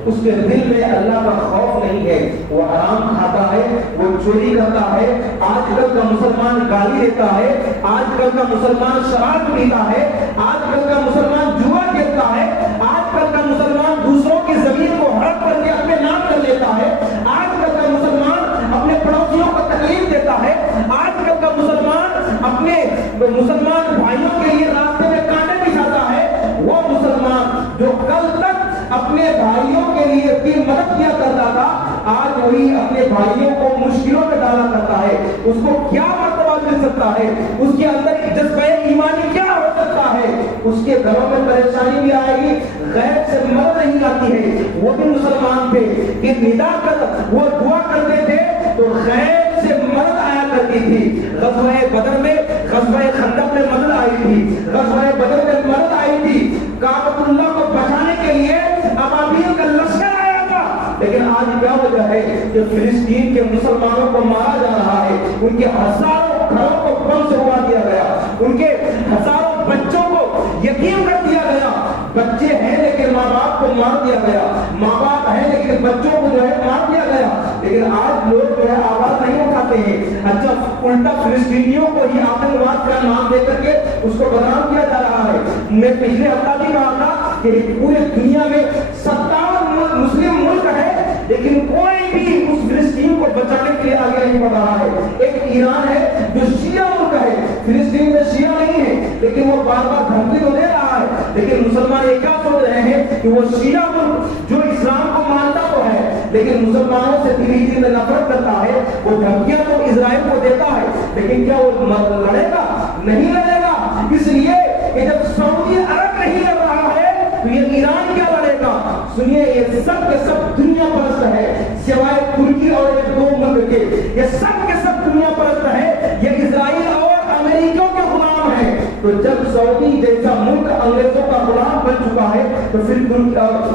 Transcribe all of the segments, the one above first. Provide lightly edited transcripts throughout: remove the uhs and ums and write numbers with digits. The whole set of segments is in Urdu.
اس کے دل میں اللہ کا خوف نہیں ہے، وہ حرام کھاتا ہے، وہ چوری کرتا ہے۔ آج کل کا مسلمان گالی دیتا ہے، آج کل کا مسلمان شراب پیتا ہے، آج کل کا مسلمان جوا کھیلتا ہے، آج کل کا مسلمان دوسروں کی زمین کو ہڑپ کر کے اپنے نام کر لیتا ہے، آج کل کا مسلمان اپنے پڑوسیوں کو تکلیف دیتا ہے، آج کل کا مسلمان اپنے مسلمان بھائیوں کے لیے راستے میں کانٹے بچھاتا ہے۔ وہ مسلمان جو کل تک اپنے بھائیوں کے لیے کی مدد کیا کرتا تھا، آج وہی اپنے بھائیوں کو مشکلوں میں ڈالا کرتا ہے۔ اس کو کیا مرتبہ مل سکتا ہے؟ اس کے اندر جذبہ ایمانی کیا ہو سکتا ہے؟ اس کے گھروں میں پریشانی بھی آئے گی، غیر سے مدد نہیں آتی ہے۔ وہ بھی مسلمان تھے کہ ندا کر وہ دعا کرتے تھے تو غیر سے مدد آیا کرتی تھی۔ غزوہ بدر میں، غزوہ خندق میں مدد آئی تھی، غزوہ بدر میں مدد آئی تھی، کعبۃ اللہ کو بچانے کے لیے ابابیل کا لشکر آیا تھا۔ لیکن آج کیا وجہ ہے کہ فلسطین کے مسلمانوں کو مارا جا رہا ہے، ان کے ہزاروں گھروں کو بم سے اڑا دیا گیا، ان کے ہزاروں بچوں کو یتیم کر دیا گیا۔ بچے ہیں لیکن ماں باپ کو مار دیا گیا، ماں باپ ہیں لیکن بچوں کو جو ہے مار دیا گیا۔ لیکن آج لوگ جو ہے آواز نہیں اٹھاتے ہیں۔ اچھا، الٹا فلسطینیوں کو ہی آتنکواد کا نام دے کر کے اس کو بدنام کیا جا رہا ہے۔ میں پچھلے ہفتہ بھی کہا تھا کہ پورے دنیا میں 57 مسلم ملک ہے لیکن کوئی بھی اس فلسطین کو بچانے کے لیے آگے نہیں بڑھ رہا ہے۔ ایک ایران ہے جو شیعہ ملک ہے، فلسطین میں شیعہ نہیں ہے لیکن وہ بار بار دھمکی تو دے رہا ہے، لیکن مسلمان یہ کیا سوچ رہے ہیں کہ وہ شیعہ ملک جو اسلام کو مانتا تو ہے لیکن مسلمانوں سے دلی دل میں نفرت کرتا ہے، وہ دھمکیاں تو اسرائیل کو دیتا ہے لیکن کیا وہ لڑے گا؟ نہیں لڑے گا۔ اس لیے کہ جب سعودی عرب نہیں لڑ رہا ہے تو یہ ایران کیا لڑے گا؟ سنیے، یہ سب کے سب دنیا پرست ہے سوائے ترکی اور ایک دو ملک کے، یہ سب کے سب دنیا پرست ہے، یہ اسرائیل اور امریکہ کے غلام ہے۔ تو جب سعودی جیسا ملک انگریزوں کا غلام بن چکا ہے تو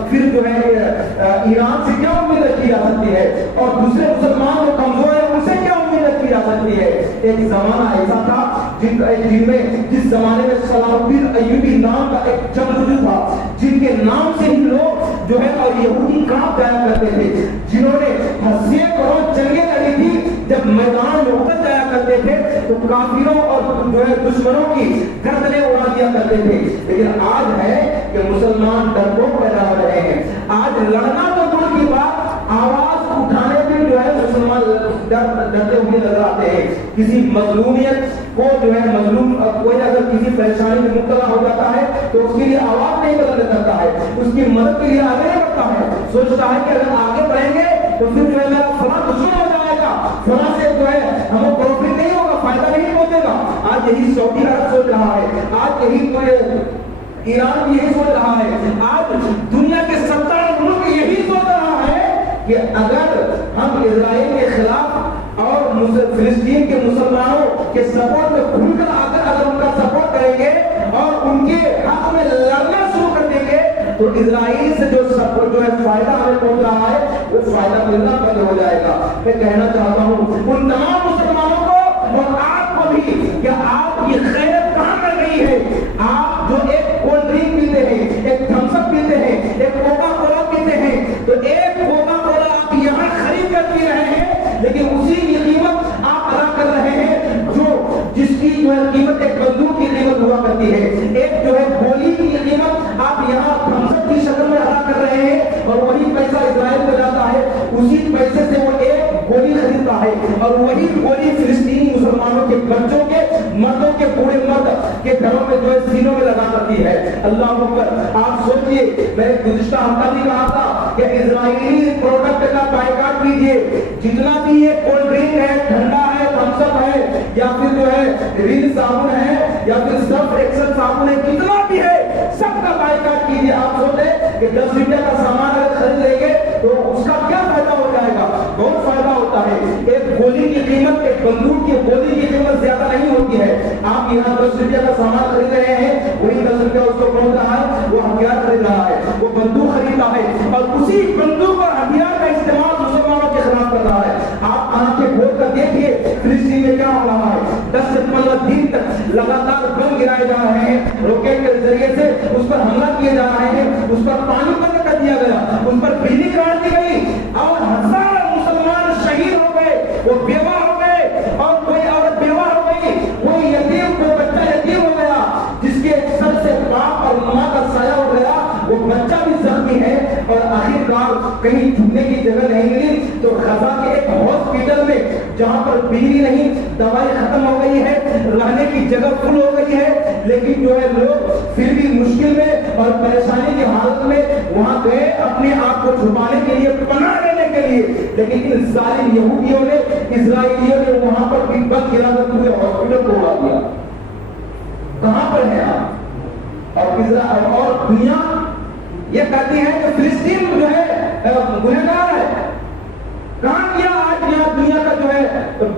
پھر جو ہے ایران سے کیا امید رکھی جا سکتی ہے؟ اور دوسرے مسلمان جو کمزور ہیں ان سے کیا امید رکھی جا سکتی ہے؟ ایک زمانہ ایسا تھا جس زمانے میں صلاح الدین ایوبی نام کا ایک جنگجو تھا، جن کے نام سے ہی لوگ جو ہے اور یہودی کانپ جایا کرتے تھے، جنہوں نے سینکڑوں جنگیں لڑی تھی۔ جب میدان میں اتر جایا کرتے تھے تو کافروں اور جو ہے دشمنوں کی گردنیں اڑا دیا کرتے تھے۔ لیکن آج ہے کہ مسلمان ڈرپوک پیدا ہو رہے ہیں۔ آج لڑنا تو دور کی بات، آواز اٹھانے میں جو ہے مسلمان ڈرتے ہوئے نظر آتے ہیں۔ کسی مظلومیت کو جو ہے مظلوم کوئی اگر کسی پریشانی میں مبتلا ہو جاتا ہے تو اس کے لیے آواز نہیں بدلنے کرتا ہے، اس کی مدد کے لیے آگے نہیں بڑھتا ہے، سوچتا ہے کہ اگر آگے بڑھیں گے تو پھر جو ہے میرا فلاں دشمن ہو جائے گا، فلاں سے جو ہے ہمیں پروفٹ نہیں ہوگا، فائدہ نہیں پہنچے گا۔ آج یہی سعودی عرب سوچ رہا ہے، آج یہی ایران بھی یہی سوچ رہا ہے، آج دنیا کے 70 ملک یہی سوچ رہا ہے کہ اگر ہم اسرائیل کے خلاف اور فلسطین کے مسلمانوں کے سپورٹ میں کھل کر آ کر اگر ان کا سپورٹ کریں گے اور ان کے حق میں لڑنا شروع کر دیں گے تو اسرائیل سے جو ہے فائدہ ہمیں پہنچ رہا ہے وہ فائدہ ملنا بند ہو جائے گا۔ میں کہنا چاہتا ہوں ان تمام مسلمانوں کو اور آپ کو بھی کہ آپ کی خیرت کہاں کر گئی ہے؟ آپ جو ایک کولڈ ڈرنک پیتے ہیں، ایک تھمس اپ پیتے ہیں، ایک کوکا کولا پیتے ہیں، تو ایک کوکا کولا آپ یہاں خرید کر پی رہے ہیں لیکن اسی کی قیمت آپ ادا کر رہے ہیں جس کی جو ہے قیمت ایک بندوق کی قیمت ہوا کرتی ہے، ایک جو ہے گولی کی قیمت آپ یہاں تھمس اپ کی شکل میں ادا کر رہے ہیں اور وہی پیسہ اسرائیل کو جاتا ہے، اسی پیسے سے وہ ایک گولی خریدتا ہے اور وہی گولی فلسطینی مسلمانوں کے بچوں کے مردوں کے بوڑھے مرد کے گھروں میں جو ہے سینوں میں لگا کرتی ہے۔ اللہ اکبر۔ آپ سوچئے، میں گزشتہ ہفتہ بھی کہا تھا کہ اسرائیلی پروڈکٹ کا بائیکاٹ کیجئے، جتنا بھی یہ کولڈ ڈرنک ہے، ٹھنڈا ہے، تھمس اپ ہے یا پھر جو ہے رین صابن ہے یا پھر سرف ایکسل صابن ہے، جتنا بھی ہے سب کا بائیکاٹ کیجئے۔ آپ سوچیں کہ 10 روپے کا سامان اگر خرید لیں گے تو اس کا کیا فائدہ ہو جائے گا؟ بہت فائدہ ہوتا ہے۔ ایک گولی کی قیمت، ایک بندوق کی گولی کی قیمت زیادہ نہیں ہوتی ہے۔ آپ یہاں 10 روپے کا سامان خرید رہے ہیں، وہی 10 روپے اس کو پہنچ رہا ہے، وہ ہتھیار خرید رہا ہے، وہ بندوق خریدتا ہے اور اسی بندوق اور ہتھیار کا استعمال مسلمانوں کے خلاف کر رہا ہے۔ آپ آنکھیں کھول کر دیکھیے فلسطین میں کیا ہو رہا ہے۔ 10 سے 15 دن تک لگاتار بم گرائے جا رہے ہیں، راکٹ کے ذریعے سے اس پر حملہ کیے جا رہے ہیں، اس پر پانی بند کر دیا گیا، اس پر بجلی کاٹ دی گئی اور ہزاروں مسلمان شہید ہو گئے، وہ بیوہ ہو گئے، اور کوئی عورت بیوہ ہو گئی، کوئی یتیم، کوئی بچہ یتیم ہو گیا، جس کے سر سے باپ اور ماں کا سایہ ہو گیا، وہ بچہ بھی زخمی ہے، اور آخرکار کہیں چھپنے کی جگہ نہیں ملی تو غزہ کے ایک ہاسپٹل میں جہاں پر بجلی نہیں، دوائی ختم ہو گئی ہے، رہنے کی جگہ فل ہو گئی ہے، لیکن جو ہے لوگ پھر بھی مشکل میں اور پریشانی کی حالت میں وہاں گئے اپنے آپ کو چھپانے کے لیے، پناہ لینے کے لیے، لیکن ان ظالم یہودیوں نے، اسرائیلیوں نے وہاں پر بھی بم گرا کر پورے ہاسپٹل کو اڑا دیا۔ کہاں پر ہے آپ؟ اور دنیا یہ کہتی ہے کہ فلسطین جو ہے گنہگار ہے۔ کہاں کیا آج یہاں دنیا کا جو ہے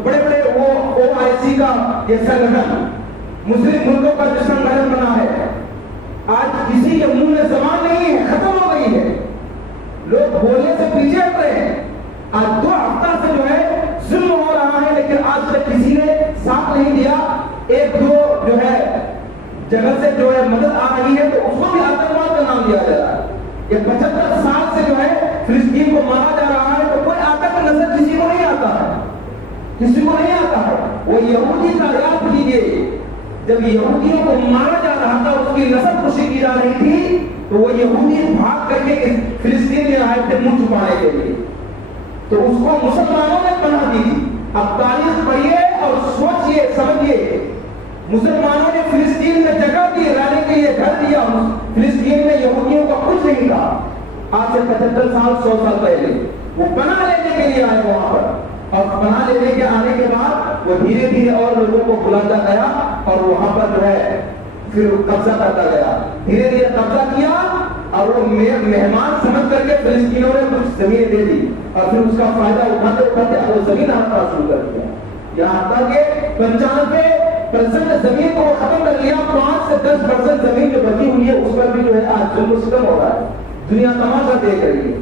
بڑے بڑے وہ OIC کا یہ سنگھن، مسلم ملکوں کا جو سنگھن بنا ہے، آج کسی کے منہ میں زبان نہیں ہے، ختم ہو گئی ہے، لوگ بولنے سے پیچھے ہٹ رہے ہیں۔ آج 2 ہفتہ سے جو ہے ظلم ہو رہا ہے، لیکن آج تک کسی نے ساتھ نہیں دیا۔ ایک دو جو ہے جگہ سے جو ہے مدد آ رہی ہے تو اس کو بھی آتنکواد کا نام دیا جا رہا ہے۔ یہ 75 سال سے جو ہے فلسطین کو مارا جا رہا ہے، تو کوئی آتنک نظر کسی کو نہیں آتا ہے، کسی کو نہیں آتا ہے۔ وہ یہودی کا یاد کیجیے، جب یہودیوں کو مارا جا رہا تھا، اس کی نسل کشی کی جا رہی تھی، تو وہ یہودی بھاگ کر کے فلسطین میں آئے تھے منہ چھپانے کے لیے، تو اس کو مسلمانوں نے پناہ دی تھی۔ اب تاریخ پڑھیے اور سوچئے سمجھیے، مسلمانوں نے فلسطین میں جگہ دی، رہنے کے لیے گھر دیا، فلسطین میں یہودیوں کا کچھ نہیں تھا۔ آج سے 75 سال 100 سال پہلے وہ پناہ لینے کے لیے آئے وہاں پر، اور پناہ لینے کے آنے کے بعد وہ دھیرے دھیرے اور لوگوں کو بلاتا گیا اور وہاں پر جو ہے پھر قبضہ کرتا گیا، دھیرے دھیرے قبضہ کیا، اور وہ مہمان سمجھ کر کے فلسطینیوں نے کچھ زمین دے دی، اور پھر اس کا فائدہ اٹھاتے اٹھاتے وہ زمین ہڑپنا شروع کر دیا، یہاں تک کہ 95% زمین کو وہ ختم کر لیا۔ 5 سے 10% زمین جو بچی ہوئی ہے اس پر بھی جو ہے آج ظلم و ستم ہو رہا ہے، دنیا تماشا دیکھ رہی ہے،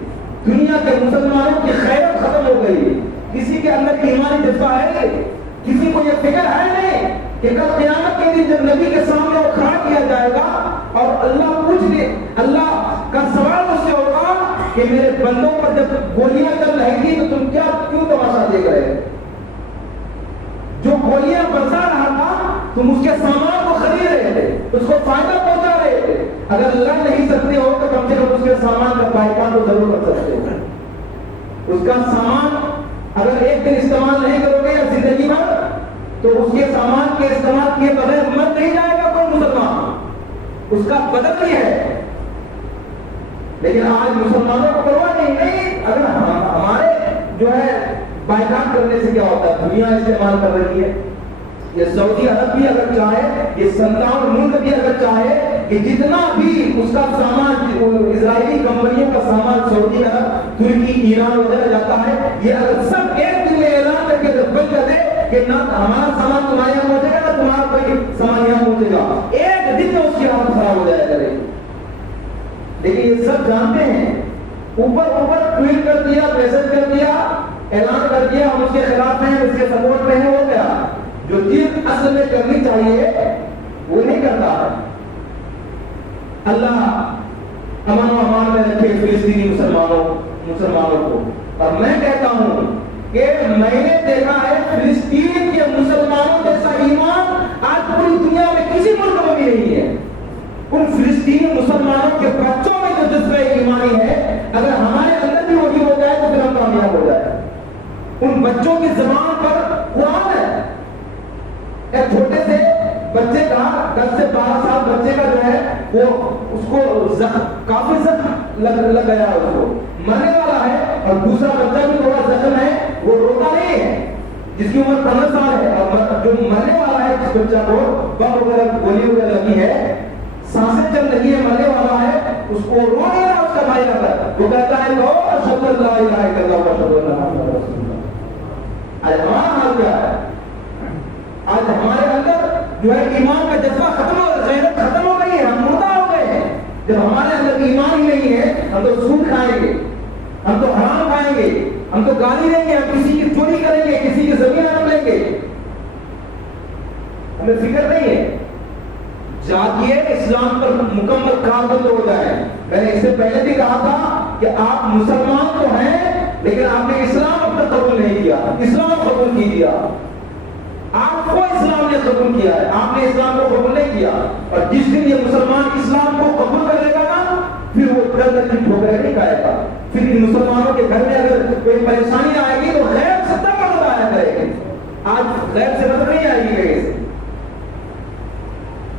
دنیا کے مسلمانوں کی خیرت ختم ہو گئی ہے، کسی کے اندر ایمانی جذبہ ہے، کسی کو یہ فکر ہے نہیں کہ کل قیامت کے دن جب نبی کے سامنے وہ کھڑا کیا جائے گا اور اللہ کا سوال اس سے ہوگا کہ میرے بندوں پر جب گولیاں چل رہی تھی تو تم کیوں تماشا دیکھ رہے؟ جو گولیاں برسا رہا تھا تم اس کے سامان کو خرید رہے تھے، اس کو فائدہ پہنچا رہے تھے۔ اگر اللہ نہیں سکتے ہو تو کم سے کم اس کے سامان کا پائپان تو ضرور کر سکتے ہو۔ اس کا سامان اگر ایک دن استعمال نہیں کرو گے یا زندگی بھر، تو اس کے سامان کے استعمال کیے بغیر مر نہیں جائے گا کوئی مسلمان، اس کا بدل بھی ہے۔ لیکن آج مسلمانوں کو پرواہ نہیں، اگر ہمارے جو ہے بائیکاٹ کرنے سے کیا ہوتا ہے؟ دنیا استعمال کر رہی ہے، یہ سعودی عرب بھی اگر چاہے، یہ 57 ملک بھی اگر چاہے کہ جتنا بھی اس کا سامان اسرائیلی کمپنیوں کا سامان سعودی عرب، ترکی، ایران وغیرہ جاتا ہے، یہ اگر سب ایک دن میں اعلان کر کے بند کر دے کہ نہ ہمارا سامان تمہارے یہاں پہنچے گا نہ تمہارا کوئی سامان یہاں پہنچے گا، ایک دن میں اس کی حالت خراب ہو جائے گا۔ لیکن یہ سب جانتے ہیں، اوپر ٹویٹ کر دیا، میسج کر دیا، اعلان کر دیا ہم اس کے خلاف ہیں، اس کے سپورٹ میں ہیں، ہو گیا۔ جو چیز اصل میں کرنی چاہیے وہ نہیں کرتا ہے۔ اللہ امن و امان میں رکھے فلسطینی مسلمانوں کو۔ اور میں کہتا ہوں کہ میں نے دیکھا ہے فلسطین کے مسلمانوں جیسا ایمان آج پوری دنیا میں کسی ملک میں بھی نہیں ہے۔ ان فلسطینی مسلمانوں کے بچوں میں جو جذبہ ایمانی ہے، اگر ہمارے اندر بھی وہی ہو جائے تو پھر ہم کامیاب ہو جائے۔ ان بچوں کی زبان پر قرآن ہے۔ ایک چھوٹے سے بچے کا 10 سے 12 سال بچے کا جو ہے وہ اس کو کافی زخم لگ گیا ہے، اس کو مرنے والا ہے، اور دوسرا بچہ بھی تھوڑا زخم ہے، وہ روتا نہیں ہے، جس کی عمر 15 سال ہے، اور جو مرنے والا ہے جس بچہ کو بم وغیرہ گولی وغیرہ لگی ہے، سانسیں چل رہی ہے، مرنے والا ہے، اس کو رو نہیں رہا اس کا بھائی لگا، وہ کہتا ہے کہو اشہد ان لا الہ الا اللہ واشہد ان محمد رسول اللہ۔ آج ہمارا حال کیا ہے؟ آج ہمارے اندر جو ہے ایمان کا جذبہ ختم ہو، غیرت ختم ہو گئی ہے، ہم مردہ ہو گئے ہیں۔ جب ہمارے اندر ایمان ہی نہیں ہے، ہم تو سود کھائیں گے، ہم تو حرام کھائیں گے، ہم تو گالی دیں گے، ہم کسی کی چوری کریں گے، کسی کی زمین ہڑپ لیں گے، ہمیں فکر نہیں ہے۔ جاگیے، اسلام پر مکمل کاربند ہو جائے۔ میں نے اس سے پہلے بھی کہا تھا کہ آپ مسلمان تو ہیں لیکن آپ نے اسلام اب تک قبول نہیں کیا. اسلام قبول کیجیے. آپ کو اسلام نے قبول کیا ہے, آپ نے اسلام کو قبول نہیں کیا. اور جس دن یہ مسلمان اسلام کو قبول کر لے گا نا, پھر وہ ڈر کی ٹھوکریں نہیں کھائے گا. پھر ان مسلمانوں کے گھر میں اگر کوئی پریشانی آئے گی تو غیب سے تب مدد آیا کرے گی. آج غیب سے مدد نہیں آئے گی کہیں سے.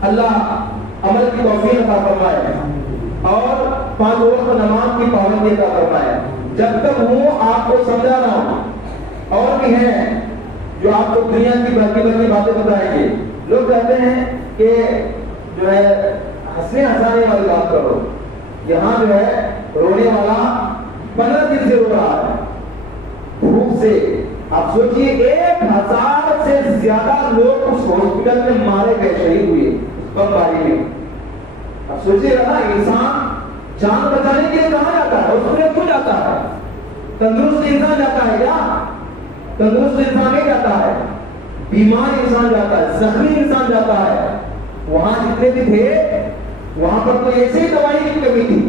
اللہ عمل کی توفیق عطا فرمائے اور 5 وقت نماز کی پابندی عطا فرمائے. جب تک ہوں آپ کو سمجھا رہا ہوں. اور بھی ہیں جو آپ کو دنیا کی باقی باتیں بتائیں گے. لوگ کہتے ہیں کہ جو ہے ہنسنے ہنسانے والی بات کرو. یہاں جو ہے رونے والا 15 دن سے رو رہا ہے بھوک سے. آپ سوچئے 1000 سے زیادہ لوگ اس ہاسپٹل میں مارے گئے, شہید ہوئے بم باری میں. اب سوچئے گا نا, انسان جان بچانے کے لیے کہاں جاتا ہے, ہاسپٹل کیوں جاتا ہے؟ تندرست انسان جاتا ہے کیا؟ تندرست انسان نہیں جاتا ہے, بیمار انسان جاتا ہے, زخمی انسان جاتا ہے. وہاں جتنے بھی تھے وہاں پر تو ایسے ہی دوائی کی کمی تھی.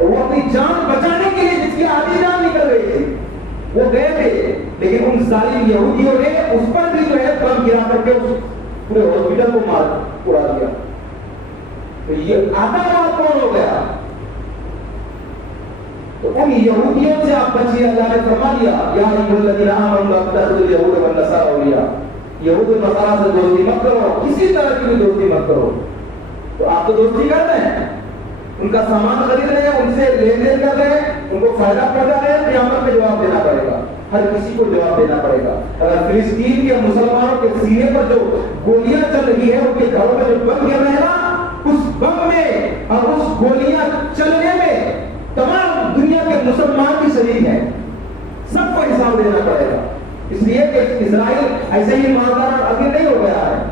وہ اپنی جان بچانے کے لیے جس کی آدھی جان نکل رہی تھی وہ گئے تھے, لیکن ان ظالم یہودیوں نے اس پر بھی جو ہے بم گرا کر کے اس پورے ہاسپٹل کو مار اڑا دیا. تو یہ آتنکواد کون ہو گیا؟ تو ان یہودیوں سے آپ بچیے. اللہ نے فرما دیا یا ایھا الذین آمنوا لا تتخذوا اليهود والنصارى اولیاء. یہود و نصارہ سے دوستی مت کرو, کسی طرح کی بھی دوستی مت کرو. تو آپ تو دوستی کر رہے ہیں, ان کا سامان خرید رہے ہیں, ان سے لین دین کر رہے ہیں, ان کو فائدہ پہنچا رہے ہیں. قیامت میں جواب دینا پڑے گا, ہر کسی کو جواب دینا پڑے گا. اگر فلسطین کے مسلمانوں کے سینے پر جو گولیاں چل رہی ہے, ان کے گھروں میں جو بم گر رہے ہیں نا, اس بم میں اور اس گولیاں چلنے میں تمام دنیا کے مسلمان بھی شریک ہیں. سب کو حساب دینا پڑے گا. اس لیے کہ اسرائیل ایسے ہی مالدار ابھی نہیں ہو گیا ہے,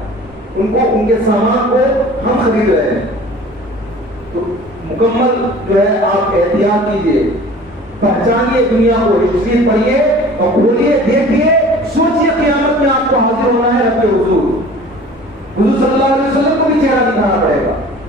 ان کو ان کے سامان کو ہم خرید رہے ہیں. تو مکمل جو ہے آپ احتیاط کیجئے, پہچانیے دنیا کو, ہسٹری پڑھیے اور کھولیے, دیکھیے, سوچیے قیامت میں آپ کو حاضر ہونا ہے رب کے حضور. حضور صلی اللہ علیہ وسلم کو بھی چہرہ دکھانا پڑے